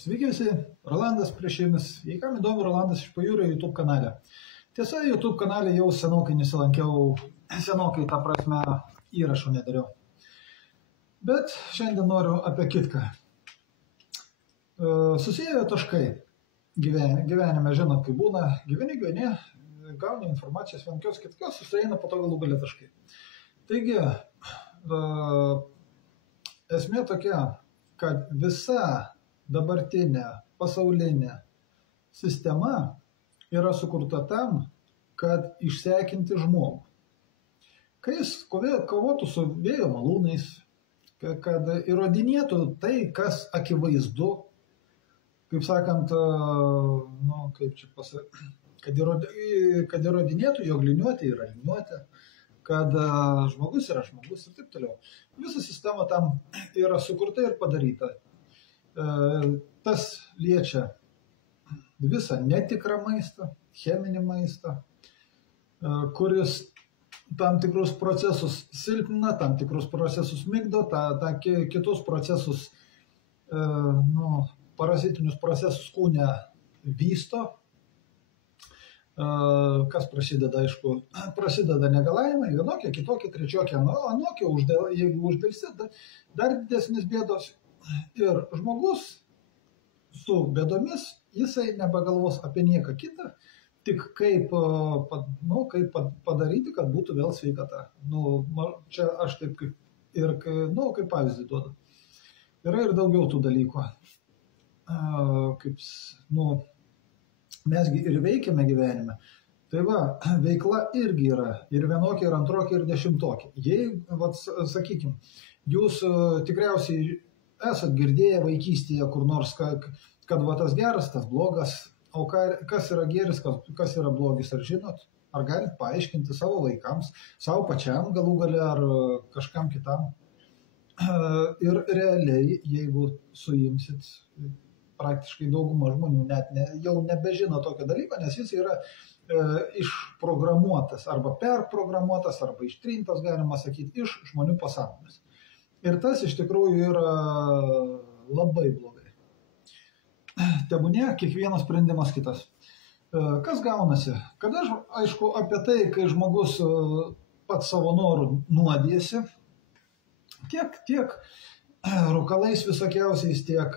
Sveiki visi, Rolandas prieš jumis. Jei kam įdomu, Rolandas iš Pajūrio YouTube kanale. Tiesa, YouTube kanale jau senokai nesilankiau, senokai tą prasme įrašų nedariau. Bet šiandien noriu apie kitką. Susiejo taškai gyvenime, žinot, kai būna, gyveni, gauni informacijos vienkios kitkios, susieina po to galų galia taškai. Taigi, esmė tokia, kad visa dabartinė pasaulinė sistema yra sukurta tam, kad išsekinti žmogų. Kai jis kovotų su vėjo malūnais, kad įrodinėtų tai, kas akivaizdu, kaip sakant, kad įrodinėtų, jog liniuotė yra liniuotė, kad žmogus yra žmogus ir taip toliau. Visa sistema tam yra sukurta ir padaryta. Tas liečia visą netikrą maistą, cheminį maistą, kuris tam tikrus procesus silpnina, tam tikrus procesus migdo, kitus procesus, parazitinius procesus kūne vysto. Kas prasideda, aišku, prasideda negalavimai, vienokie, kitokie, trečiokie, anokie, jeigu uždėlsi, dar didesnis bėdos. Ir žmogus su bėdomis, jisai nebegalvos apie nieką kitą, tik kaip padaryti, kad būtų vėl sveikata. Čia aš taip kaip pavyzdį duodu. Yra ir daugiau tų dalykų. Mesgi ir veikiame gyvenime. Tai va, veikla irgi yra ir vienokia, ir antrokia, ir dešimtokia. Jei, sakykim, jūs tikriausiai esat girdėję vaikystėje kur nors, kad tas geras, tas blogas, o kas yra geris, kas yra blogis, ar žinot? Ar galit paaiškinti savo vaikams, savo pačiam galų gale, ar kažkam kitam? Ir realiai, jeigu suimsit, praktiškai dauguma žmonių jau nebežino tokio dalyko, nes jis yra išprogramuotas, arba perprogramuotas, arba ištrintas, galima sakyti, iš žmonių pasąmonės. Ir tas iš tikrųjų yra labai blogai. Tebūnie kiekvienas sprendimas kitas. Kas gaunasi? Kad aš, aišku, apie tai, kai žmogus pats savo norų nuodėsi, tiek rūkalais visokiausiais, tiek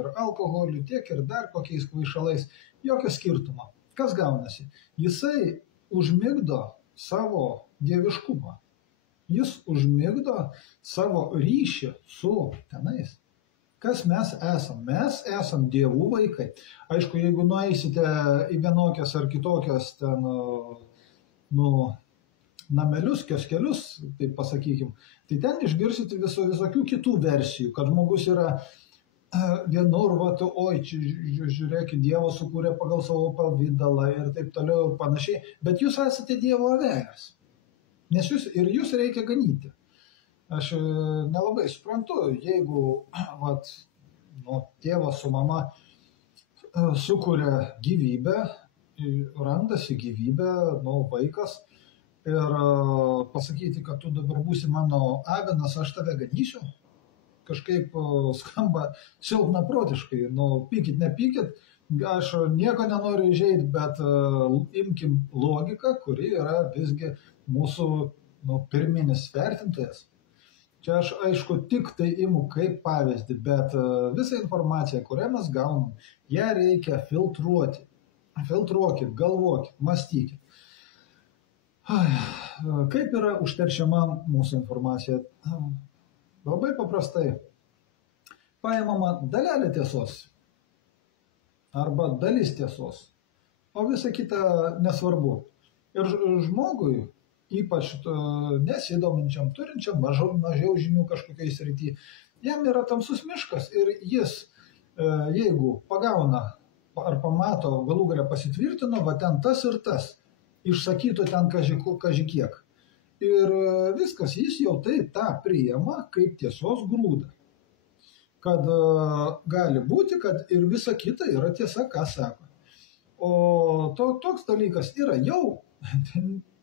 ir alkoholiu, tiek ir dar kokiais kvaišalais, jokio skirtumo. Kas gaunasi? Jisai užmigdo savo dieviškumą. Jis užmigdo savo ryšį su tenais. Kas mes esam? Mes esam dievų vaikai. Aišku, jeigu nueisite į vienokias ar kitokias ten, namelius, kioskelius, taip pasakykim, tai ten išgirsite visokių kitų versijų, kad žmogus yra vienur, žiūrėkit, Dievas sukūrė pagal savo pavidalą ir taip toliau ir panašiai, bet jūs esate Dievo avelės. Nes jūs reikia ganyti. Aš nelabai suprantu, jeigu tėvas su mama sukuria gyvybę, randasi gyvybę, vaikas, ir pasakyti, kad tu dabar būsi mano avinas, aš tave ganysiu, kažkaip skamba silpnaprotiškai. Pykit, nepykit, aš nieko nenoriu įžeidti, bet imkim logiką, kuri yra visgi mūsų pirminis vertintojas. Čia aš, aišku, tik tai imu kaip pavyzdį, bet visą informaciją, kurią mes gaunam, ją reikia filtruoti. Filtruokit, galvokit, mąstykit. Kaip yra užteršiama mūsų informacija? Labai paprastai. Paimama dalelė tiesos arba dalis tiesos, o visa kita nesvarbu. Ir žmogui, ypač nesidominčiam, turinčiam mažiau žinių kažkokiai srity, jam yra tamsus miškas ir jis, jeigu pagauna ar pamato, galų galia pasitvirtino, ten tas ir tas, išsakytų ten kaži kiek. Ir viskas, jis jau tą priima kaip tiesos grūdą. Kad gali būti, kad ir visa kita yra tiesa, ką sako. O toks dalykas yra jau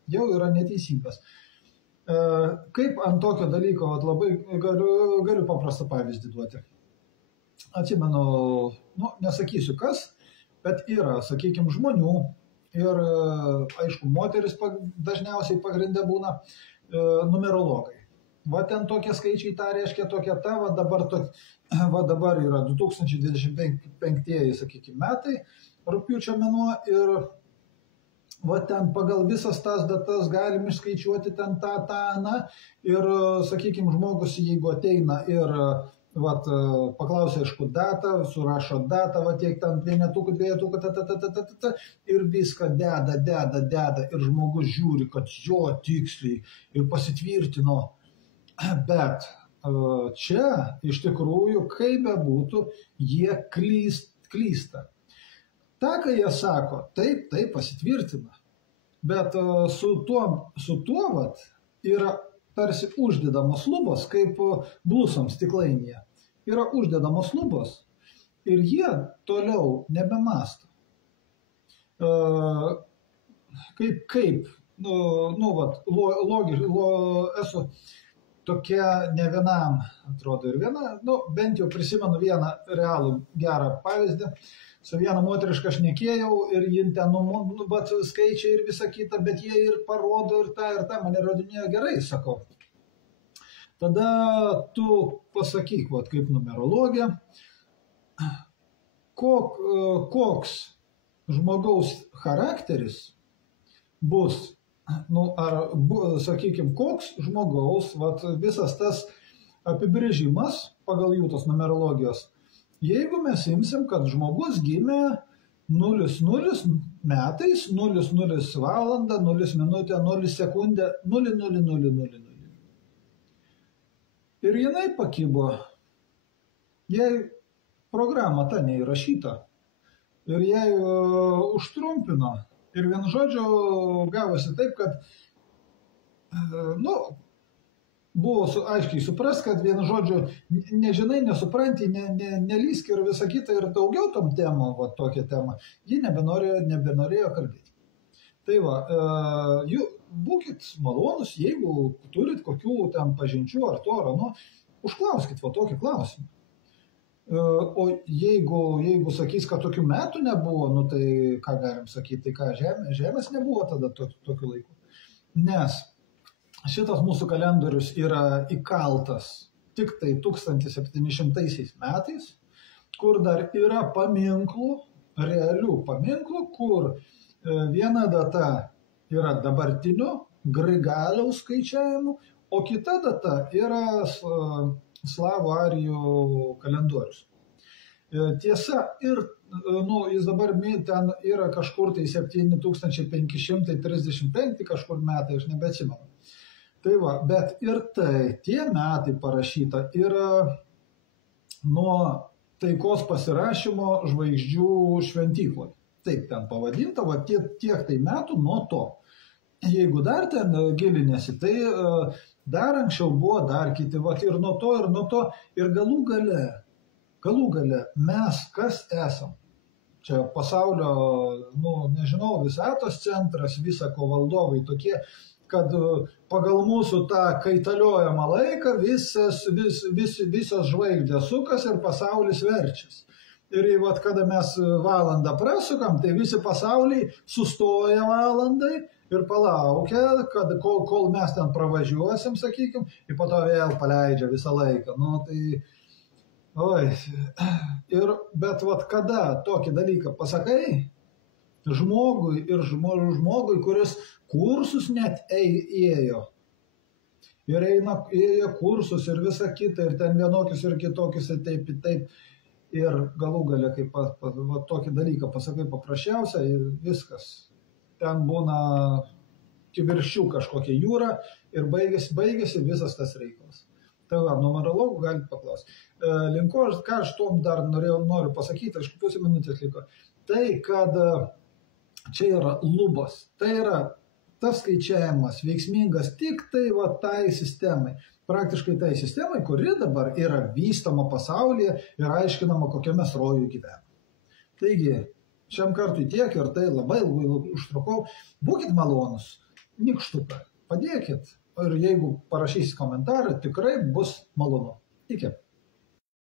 yra neteisingas. Kaip ant tokio dalyko labai galiu paprastą pavyzdį duoti. atsimenu, nesakysiu kas, bet yra, sakykime, žmonių ir, aišku, moteris dažniausiai pagrindę būna numerologai. Va ten tokie skaičiai, tą reiškia tokia ta, va dabar yra 2025, sakykime, metai, rugpjūčio mėnuo ir va ten pagal visas tas datas galim išskaičiuoti ten tą, ir, sakykime, žmogus, jeigu ateina ir vat, paklausia, aišku, datą, surašo datą, va tiek ten vienetukų, dviejetukų, ir viską deda, ir žmogus žiūri, kad jo tiksliai ir pasitvirtino. Bet čia iš tikrųjų, kaip bebūtų, jie klysta. Ta, kai jie sako, taip pasitvirtina, bet su tuo vat, yra tarsi uždedamos lubos, kaip blusams stiklainyje. Yra uždedamos lubos ir jie toliau nebemasto. Esu tokia ne vienam, atrodo, ir viena, bent jau prisimenu vieną realų gerą pavyzdį. Su viena moteriška šnekėjau ir jin ten, skaičiai ir visa kita, bet jie ir parodo ir tą, mane rodinėjo gerai, sakau. Tada tu pasakyk, kaip numerologija, koks žmogaus charakteris bus, sakykime, koks žmogaus visas tas apibrėžimas pagal jų tos numerologijos. Jeigu mes imsim, kad žmogus gimė 00 metais, 00 valandą, 0 minutę, 0 sekundę, 0,0000. Ir jinai pakibo, jai programa ta neįrašyta. Ir jai užtrumpino. Ir vienu žodžiu gavosi taip, kad, buvo aiškiai supras, kad vienu žodžiu nežinai, nesupranti, nelysk ir visa kita ir daugiau tom temom, tokia tema, ji nebenorėjo kalbėti. Tai va, būkit malonus, jeigu turit kokių ten pažinčių ar to, užklauskit tokį klausimą. O jeigu sakys, kad tokių metų nebuvo, tai ką galim sakyti, tai ką, žemės nebuvo tada tokiu laiku. Nes šitas mūsų kalendorius yra įkaltas tik tai 1700 metais, kur dar yra paminklų, realių paminklų, kur viena data yra dabartiniu Grigaliaus skaičiavimu, o kita data yra slavų arijų kalendorius. Tiesa, ir jis dabar ten yra kažkur tai 7535 kažkur metai, aš nebeatsimenu. Tai va, bet ir tie metai parašyta yra nuo taikos pasirašymo žvaigždžių šventykloje. Taip ten pavadinta, va tiek tai metų nuo to. Jeigu dar ten gilinėsi, tai dar anksčiau buvo dar kiti, va ir nuo to, ir galų gale mes kas esam. Čia pasaulio, nežinau, visatos centras, visako valdovai tokie, kad pagal mūsų tą kaitaliojamą laiką visos žvaigždės sukas ir pasaulis verčias. Ir kada mes valandą prasukam, tai visi pasauliai sustoja valandai ir palaukia, kad kol mes ten pravažiuosim, sakykim, ir po to vėl paleidžia visą laiką. Bet kada tokį dalyką pasakai, žmogui, kuris kursus net ėjo. Ir ėjo kursus ir visa kita, ir ten vienokius ir kitokius, ir taip. Ir galų gale, kaip tokį dalyką pasakai paprasčiausia, ir viskas. Ten būna kibirkščių kažkokia jūra ir baigėsi visas tas reikalas. Tai va, numerologų galite paklausti. Linko, ką aš tom dar noriu pasakyti, aišku, pusę minutės liko. Tai, kad čia yra lubos, tai yra tas skaičiavimas veiksmingas tik tai tai sistemai. Praktiškai tai sistemai, kuri dabar yra vystoma pasaulyje ir aiškinama, kokiame mes rojuje gyvename. Taigi, šiam kartui tiek ir tai labai užtrukau. Būkit malonus, nykštuką, padėkit ir jeigu parašysit komentarą, tikrai bus malonu. Iki.